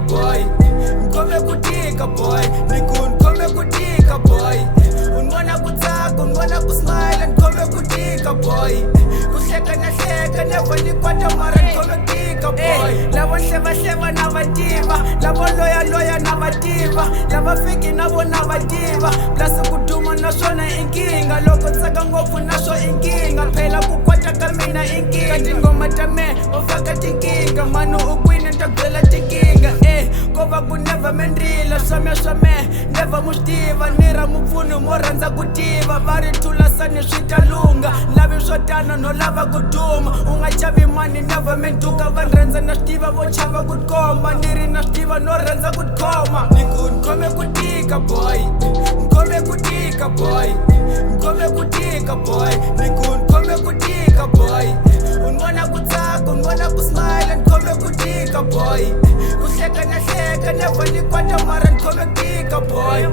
kutika boy, nkome kutika boy, nkome kutika boy. Unwana kutsaka, unwana kusmile, nkome kutika boy. Kuhleka nahleka, never nikwata mara nkome kutika boy. Lavo hleva navativa, lavo loya navativa, lava fiki navo navativa. Plus kuduma naswona inkinga, loko tsaka ngopfu naswo inkinga. Phela kukwata ka mina inkinga, tingoma ta me ufaka tinkinga. Manu ukwini ntabyela tinkinga, kova ku never mendrila. Swa me never mustiva, nira mupfuni mo rhandza ku tiva. Va ri thulasani swi ta lunga, lavi swo tano no lava ku duma. U nga chavi mani never menduka, va rhandza na switiva vo chava ku komba. Ni ri na switiva no rhandza ku khoma. Ni ku nkome ku tika boy, nkome ku tika boy, nkome ku tika boy, ni ku nkome ku tika boy. Unwana ku tsaka, unwana ku smile, nkome ku tika boy. Kuhleka nahleka, never nikwata mara nkome ku tika boy.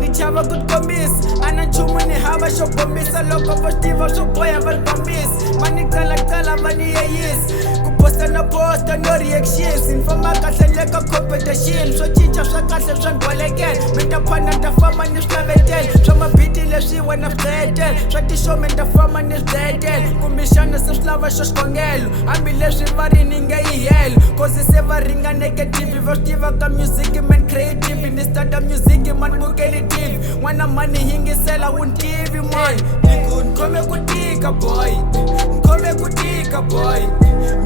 Ni chava ku kombisa, ana nchumu ni hava xo bombisa. Loko vo switiva swo boya va ni bombisa, va ni qala va ni yeyisa. Ku posta na posta no reactions, ni famba kahle le ka competition. Swo cinca swa kahle swa ni bolekela, mi ta phanda ni ta famba ni swi hlavetela. Swa mabiti leswi wena swi byeletela, swa tixo mi ta famba ni swi byeletela. Kumbexana se swi lava xo xikongelo, hambileswi va ri ni nge yi helo. Cause se va ringa negative, va swi tiva ka music man creative. Ni starta music man bukeli TV, n'wana mani yingisela wu ntivi man. Ni ku nkome ku tika boy, nkome ku tika boy,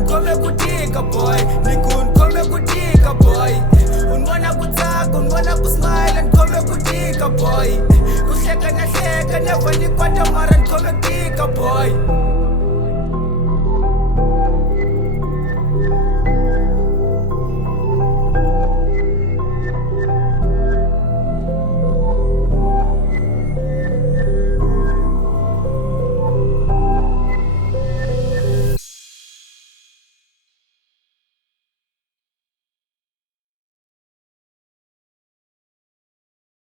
nkome ku tika boy, ni ku nkome ku tika boy. Unwana ku tsaka, unwana ku smile, nkome ku tika boy. Kuhleka nahleka, never nikwata mara